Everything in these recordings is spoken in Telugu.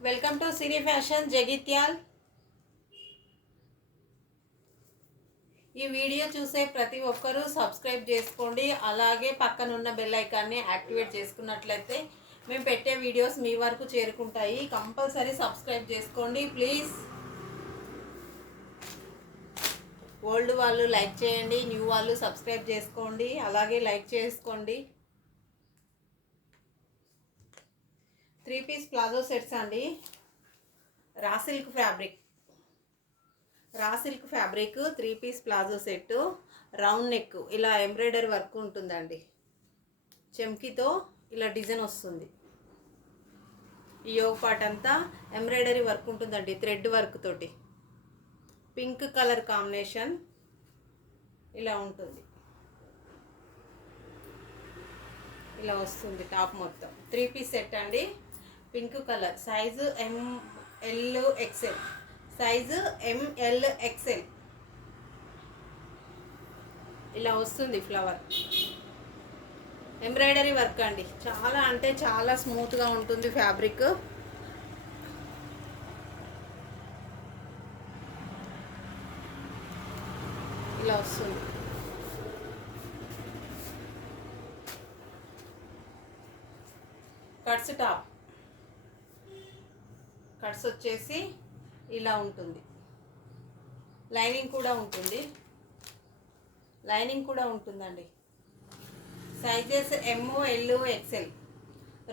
Welcome to cine fashion Jagtial. ఈ వీడియో చూసే ప్రతి ఒక్కరూ సబ్స్క్రైబ్ చేసుకోండి. అలాగే పక్కనున్న బెల్ ఐకాన్ని యాక్టివేట్ చేసుకున్నట్లయితే మేము పెట్టే వీడియోస్ మీ వరకు చేరుకుంటాయి. కంపల్సరీ సబ్స్క్రైబ్ చేసుకోండి ప్లీజ్. ఓల్డ్ వాళ్ళు లైక్ చేయండి, న్యూ వాళ్ళు సబ్స్క్రైబ్ చేసుకోండి, అలాగే లైక్ చేసుకోండి. 3 పీస్ ప్లాజో సెట్స్ అండి. Raw silk fabric 3 piece palazzo set, round neck, ఇలా ఎంబ్రాయిడరీ వర్క్ ఉంటుందండి. చెమ్కీతో ఇలా డిజైన్ వస్తుంది. ఈ యోగ పార్ట్ అంతా ఎంబ్రాయిడరీ వర్క్ ఉంటుందండి, థ్రెడ్ వర్క్ తోటి. పింక్ కలర్ కాంబినేషన్ ఇలా ఉంటుంది. ఇలా వస్తుంది టాప్ మొత్తం. 3 పీస్ సెట్ అండి. Pink colour, size ML XL, size ML XL. ఇలా వస్తుంది ఫ్లవర్. ఎంబ్రాయిడరీ వర్క్ అండి. చాలా అంటే చాలా స్మూత్గా ఉంటుంది ఫ్యాబ్రిక్. ఇలా వస్తుంది. కట్స్ వచ్చేసి ఇలా ఉంటుంది. లైనింగ్ కూడా ఉంటుందండి. Sizes ML XL.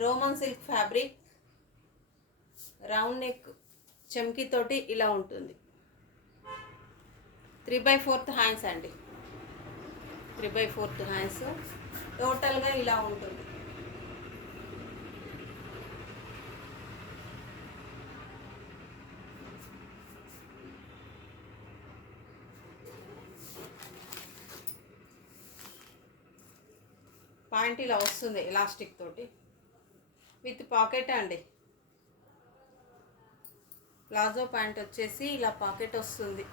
Roman silk fabric, round neck, చెమ్కీ తోటి ఇలా ఉంటుంది. 3/4 హ్యాండ్స్ అండి. 3/4 హ్యాండ్స్ టోటల్గా ఇలా ఉంటుంది. పాయింట్ ఇలా వస్తుంది ఎలాస్టిక్ తోటి, విత్ పాకెట్ అండి. ప్లాజో ప్యాంట్ వచ్చేసి ఇలా పాకెట్ వస్తుంది.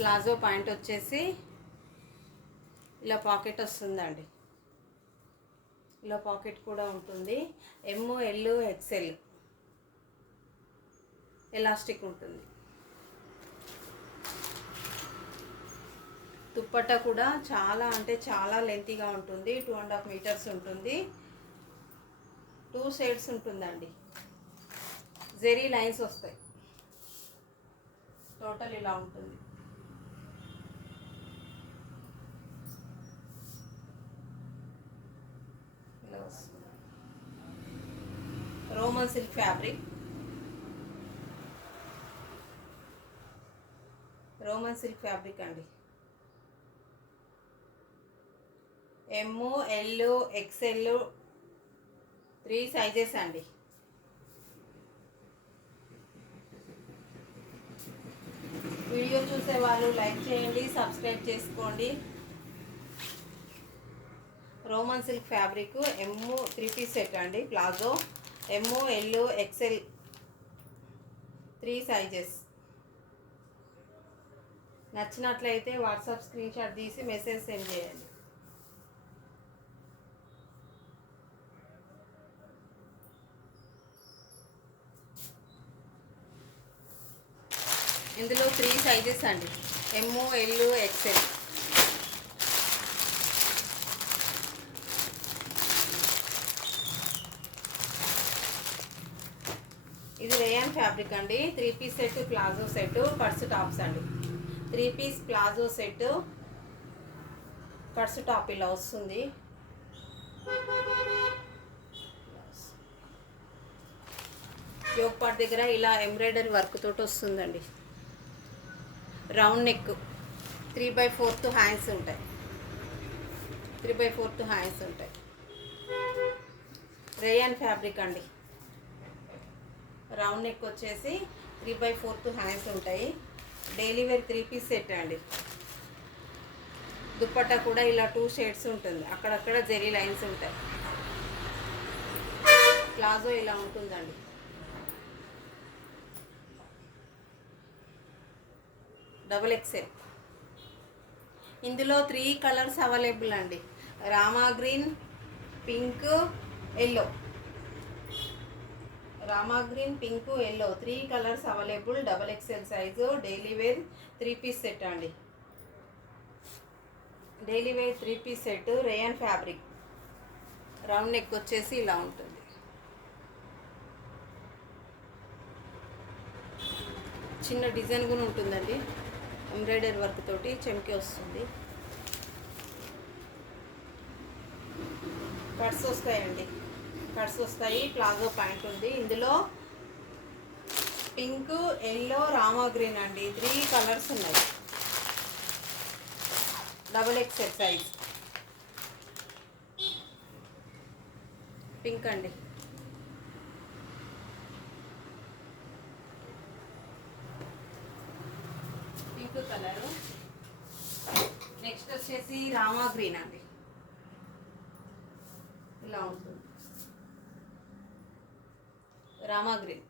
ప్లాజో ప్యాంట్ వచ్చేసి ఇలా పాకెట్ వస్తుందండి. ఇలా పాకెట్ కూడా ఉంటుంది. ML XL ఎలాస్టిక్ ఉంటుంది. దుప్పట్టా కూడా చాలా అంటే చాలా లెంతీగా ఉంటుంది. 2.5 మీటర్స్ ఉంటుంది. 2 షేడ్స్ ఉంటుందండి. జెరీ లైన్స్ వస్తాయి. టోటల్ ఇలా ఉంటుంది. ఇలా వస్తుంది. రోమన్ సిల్క్ ఫ్యాబ్రిక్, అండి. ML XL 3 సైజెస్ అండి. వీడియో చూసే వాళ్ళు లైక్ చేయండి, సబ్స్క్రైబ్ చేసుకోండి. Roman silk fabric 3 piece set అండి. Palazzo ML XL 3 sizes. నచ్చినట్లయితే వాట్సాప్ స్క్రీన్ షాట్ తీసి మెసేజ్ సెండ్ చేయండి. ఇందులో 3 సైజెస్ అండి. ML XL. ఇది రేయాన్ ఫ్యాబ్రిక్ అండి. 3 piece set palazzo set, purse tops అండి. 3 piece palazzo set, purse top ఇలా వస్తుంది. యోగ్ పార్ట్ దగ్గర ఇలా ఎంబ్రాయిడరీ వర్క్ తోటి వస్తుందండి. రౌండ్ నెక్, 3/4 హ్యాండ్స్ ఉంటాయి. 3/4 హ్యాండ్స్ ఉంటాయి. రేయాన్ ఫ్యాబ్రిక్ అండి. రౌండ్ నెక్ వచ్చేసి 3/4 హ్యాండ్స్ ఉంటాయి. డైలీ వేర్ 3 పీస్ సెట్ అండి. దుప్పట్టా కూడా ఇలా 2 షేడ్స్ ఉంటుంది. అక్కడక్కడ జెరీ లైన్స్ ఉంటాయి. ప్లాజో ఇలా ఉంటుందండి. XXL ఇందులో 3 కలర్స్ అవైలబుల్ అండి. Rama green, pink, yellow. Rama green, pink, yellow 3 colours available. XXL size daily wear 3 piece set అండి. Daily wear 3 piece set rayon fabric. Round neck వచ్చేసి ఇలా ఉంటుంది. చిన్న డిజైన్ కూడా ఉంటుందండి. ఎంబ్రాయిడరీ వర్క్ తోటి చెమ్కి వస్తుంది. కట్స్ వస్తాయండి. కట్స్ వస్తాయి. ప్లాజో ప్యాంట్ ఉంది. ఇందులో పింక్, ఎల్లో, రామా గ్రీన్ అండి 3 కలర్స్ ఉన్నాయి. XXL సైజ్ పింక్ అండి. Pink colour. నెక్స్ట్ వచ్చేసి రామా గ్రీన్ అండి. ఇలా ఉంటుంది రామా గ్రీన్.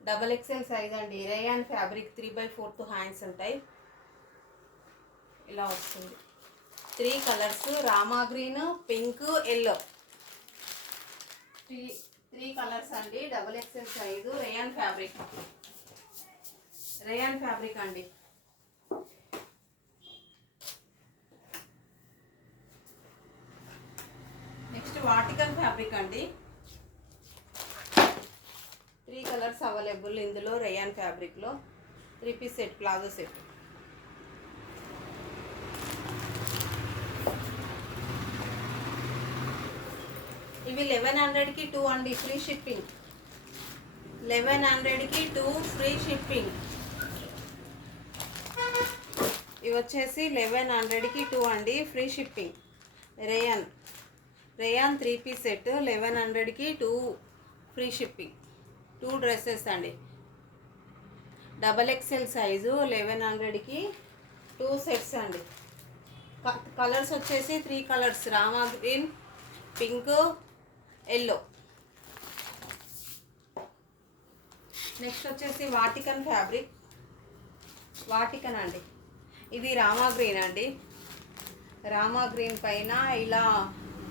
XXL సైజ్ అండి. రేయాన్ ఫ్యాబ్రిక్ 3/4 హ్యాండ్స్ ఉంటాయి. ఇలా వస్తుంది. 3 colours Rama green, pink, yellow 3 colours అండి. XXL size rayon fabric. Rayon fabric అండి. నెక్స్ట్ వాటికన్ ఫ్యాబ్రిక్ అండి. 3 కలర్స్ అవైలబుల్ ఇందులో రేయాన్ ఫ్యాబ్రిక్లో. 3 పీస్ సెట్ ప్లాజో సెట్. ఇవి 1100కి 2 అండి. Free shipping. 1100కి 2 ఫ్రీ షిప్పింగ్. ఇవి వచ్చేసి 1100కి 2 అండి. Free shipping. Rayon 3 piece set 1100కి 2 ఫ్రీ షిప్పింగ్. 2 డ్రెస్సెస్ అండి. XXL సైజు 1100కి 2 సెట్స్ అండి. కలర్స్ వచ్చేసి 3 colours Rama green, pink, yellow. Next వచ్చేసి వాటికన్ ఫ్యాబ్రిక్. వాటికన్ అండి. ఇది రామా గ్రీన్ అండి. రామా గ్రీన్ పైన ఇలా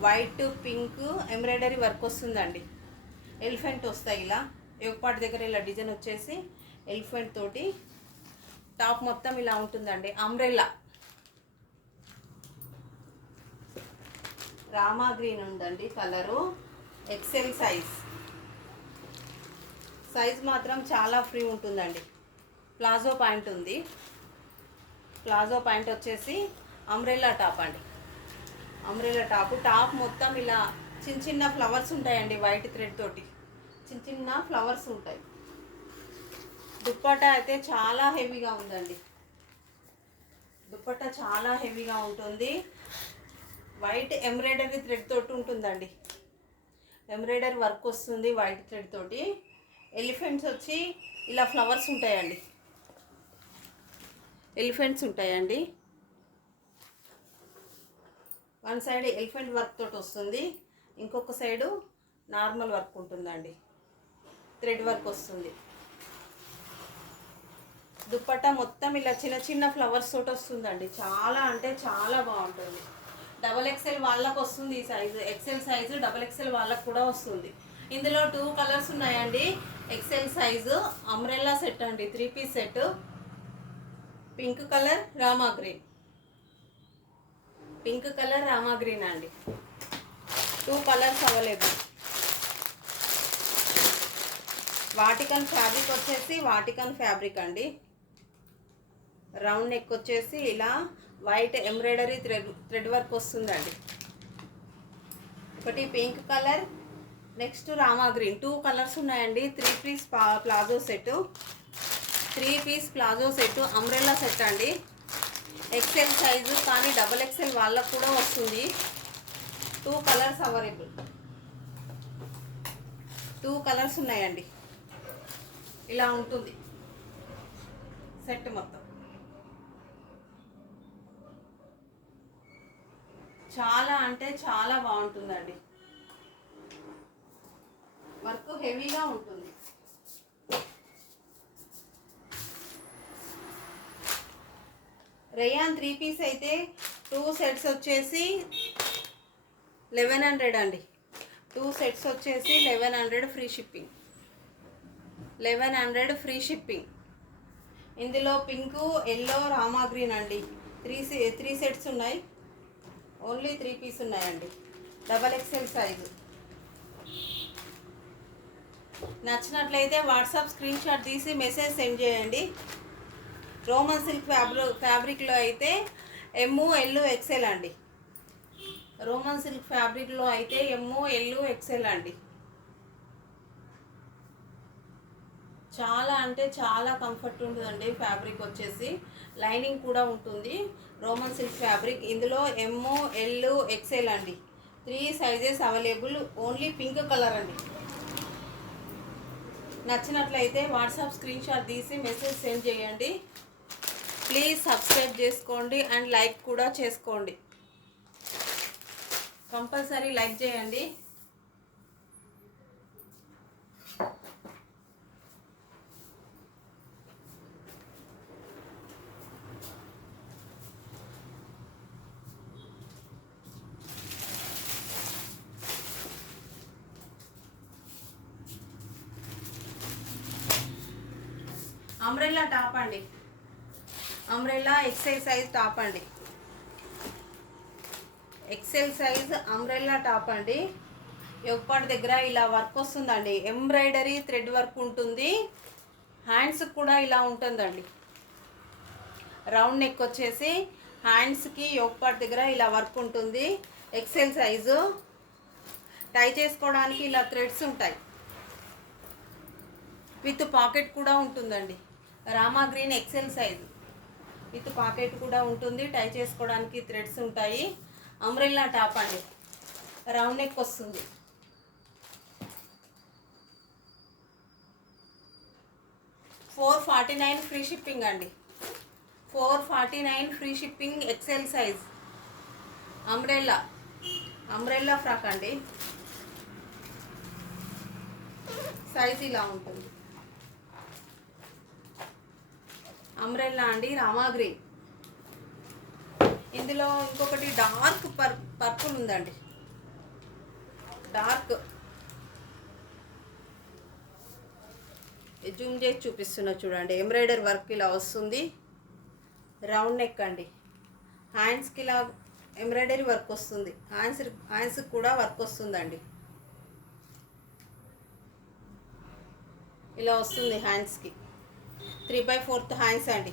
వైట్, పింక్ ఎంబ్రాయిడరీ వర్క్ వస్తుందండి. ఎలిఫెంట్ వస్తాయి ఇలా. యోగపాటి దగ్గర ఇలా డిజైన్ వచ్చేసి ఎలిఫెంట్ తోటి టాప్ మొత్తం ఇలా ఉంటుందండి. అంబ్రెల్లా. రామా గ్రీన్ ఉందండి కలరు. XL size. సైజ్ మాత్రం చాలా ఫ్రీ ఉంటుందండి. ప్లాజో ప్యాంట్ ఉంది. ప్లాజో ప్యాంట్ వచ్చేసి అంబ్రెల్లా టాప్ అండి. అంబ్రెల్లా టాప్ మొత్తం ఇలా చిన్న చిన్న ఫ్లవర్స్ ఉంటాయండి. వైట్ థ్రెడ్ తోటి చిన్న చిన్న ఫ్లవర్స్ ఉంటాయి. దుప్పట్టా అయితే చాలా హెవీగా ఉందండి. దుప్పట్టా చాలా హెవీగా ఉంటుంది. వైట్ ఎంబ్రాయిడరీ థ్రెడ్ తోటి ఉంటుందండి. ఎంబ్రాయిడరీ వర్క్ వస్తుంది వైట్ థ్రెడ్ తోటి. ఎలిఫెంట్స్ వచ్చి ఇలా ఫ్లవర్స్ ఉంటాయండి. ఎలిఫెంట్స్ ఉంటాయండి. వన్ సైడ్ ఎలిఫెంట్ వర్క్ తోటి వస్తుంది. ఇంకొక సైడు నార్మల్ వర్క్ ఉంటుందండి. థ్రెడ్ వర్క్ వస్తుంది. దుప్పట్టా మొత్తం ఇలా చిన్న చిన్న ఫ్లవర్స్ తోటి వస్తుందండి. చాలా అంటే చాలా బాగుంటుంది. XXL వాళ్ళకు వస్తుంది ఈ సైజు. XL సైజు XXL వాళ్ళకు కూడా వస్తుంది. ఇందులో 2 కలర్స్ ఉన్నాయండి. XL సైజు అంబ్రెల్లా సెట్ అండి. 3 piece set. Pink colour, Rama green. Pink colour, Rama green అండి. 2 కలర్స్ అవైలబుల్. వాటికన్ ఫ్యాబ్రిక్ వచ్చేసి వాటికన్ ఫ్యాబ్రిక్ అండి. రౌండ్ నెక్ వచ్చేసి ఇలా వైట్ ఎంబ్రాయిడరీ థ్రెడ్ వర్క్ వస్తుందండి. ఒకటి pink colour, next Rama green. 2 colours ఉన్నాయండి. 3 piece palazzo set. 3 piece palazzo set umbrella set అండి. XL సైజు కానీ XXL వాళ్ళకు కూడా వస్తుంది. 2 కలర్స్ అవైలబుల్. 2 కలర్స్ ఉన్నాయండి. ఇలా ఉంటుంది సెట్ మొత్తం. చాలా అంటే చాలా బాగుంటుందండి. వర్క్ హెవీగా ఉంటుంది. రేయాన్ 3 పీస్ అయితే 2 సెట్స్ వచ్చేసి 1100 అండి. 2 సెట్స్ వచ్చేసి 1100 ఫ్రీ షిప్పింగ్. 1100 free shipping. ఇందులో పింకు, ఎల్లో, రామా గ్రీన్ అండి. 3 సెట్స్ ఉన్నాయి. ఓన్లీ 3 పీస్ ఉన్నాయండి. XXL size. నచ్చినట్లయితే వాట్సాప్ స్క్రీన్ షాట్ తీసి మెసేజ్ సెండ్ చేయండి. రోమన్ సిల్క్ ఫ్యాబ్రిక్లో అయితే ML XL అండి. రోమన్ సిల్క్ ఫ్యాబ్రిక్లో అయితే ML XL అండి. చాలా అంటే చాలా కంఫర్ట్ ఉంటుందండి. ఫ్యాబ్రిక్ వచ్చేసి లైనింగ్ కూడా ఉంటుంది. Roman silk fabric. ఇందులో ML XL అండి. 3 sizes available. Only pink colour అండి. నచ్చినట్లయితే వాట్సాప్ స్క్రీన్ షాట్ తీసి మెసేజ్ సెండ్ చేయండి. ప్లీజ్ సబ్స్క్రైబ్ చేసుకోండి అండ్ లైక్ కూడా చేసుకోండి. కంపల్సరీ లైక్ చేయండి. అంబ్రెల్లా టాప్ అండి. అంబ్రెల్లా XL సైజ్ టాప్ అండి. XL సైజ్ అంబ్రెల్లా టాప్ అండి. యొక్కపాటి దగ్గర ఇలా వర్క్ వస్తుందండి. ఎంబ్రాయిడరీ థ్రెడ్ వర్క్ ఉంటుంది. హ్యాండ్స్ కూడా ఇలా ఉంటుందండి. రౌండ్ నెక్ వచ్చేసి హ్యాండ్స్కి యొక్కపాటి దగ్గర ఇలా వర్క్ ఉంటుంది. XL size. టై చేసుకోవడానికి ఇలా థ్రెడ్స్ ఉంటాయి. విత్ పాకెట్ కూడా ఉంటుందండి. Rama green XL size with pocket కూడా ఉంటుంది. టై చేసుకోవడానికి థ్రెడ్స్ ఉంటాయి. అంబ్రెల్లా టాప్ అండి. రౌండ్ నెక్ వస్తుంది. $449 ఫ్రీ షిప్పింగ్ అండి. $449 free shipping. XL size umbrella frock అండి. సైజ్ ఇలా ఉంటుంది. అంబ్రెల్లా అండి. రామా గ్రీన్. ఇందులో ఇంకొకటి డార్క్ పర్పుల్ ఉందండి. డార్క్ జూమ్ చేసి చూపిస్తున్నా చూడండి. ఎంబ్రాయిడరీ వర్క్ ఇలా వస్తుంది. రౌండ్ నెక్ అండి. హ్యాండ్స్కి ఇలా ఎంబ్రాయిడరీ వర్క్ వస్తుంది. హ్యాండ్స్కి కూడా వర్క్ వస్తుందండి. ఇలా వస్తుంది హ్యాండ్స్కి. 3/4 హ్యాండ్స్ అండి.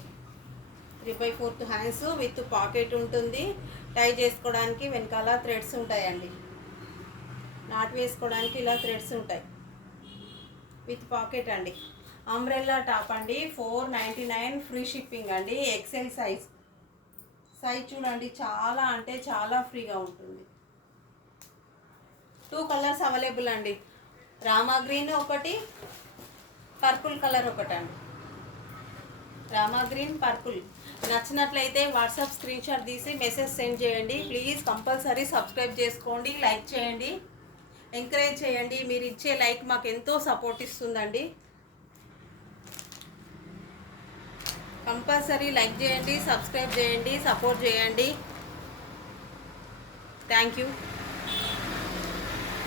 3/4 హ్యాండ్స్ విత్ పాకెట్ ఉంటుంది. టై చేసుకోవడానికి వెనకాల థ్రెడ్స్ ఉంటాయండి. నాట్ వేసుకోవడానికి ఇలా థ్రెడ్స్ ఉంటాయి. విత్ పాకెట్ అండి. అంబ్రెల్లా టాప్ అండి. $499 ఫ్రీ షిప్పింగ్ అండి. XL size. సైజ్ చూడండి చాలా అంటే చాలా ఫ్రీగా ఉంటుంది. 2 కలర్స్ అవైలబుల్ అండి. రామా గ్రీన్ ఒకటి, పర్పుల్ కలర్ ఒకటండి. Rama green, purple. నచ్చినట్లయితే వాట్సాప్ స్క్రీన్ షాట్ తీసి మెసేజ్ సెండ్ చేయండి. ప్లీజ్ కంపల్సరీ సబ్స్క్రైబ్ చేసుకోండి. లైక్ చేయండి. ఎంకరేజ్ చేయండి. మీరు ఇచ్చే లైక్ మాకు ఎంతో సపోర్ట్ ఇస్తుందండి. కంపల్సరీ లైక్ చేయండి, సబ్స్క్రైబ్ చేయండి, సపోర్ట్ చేయండి. Thank you.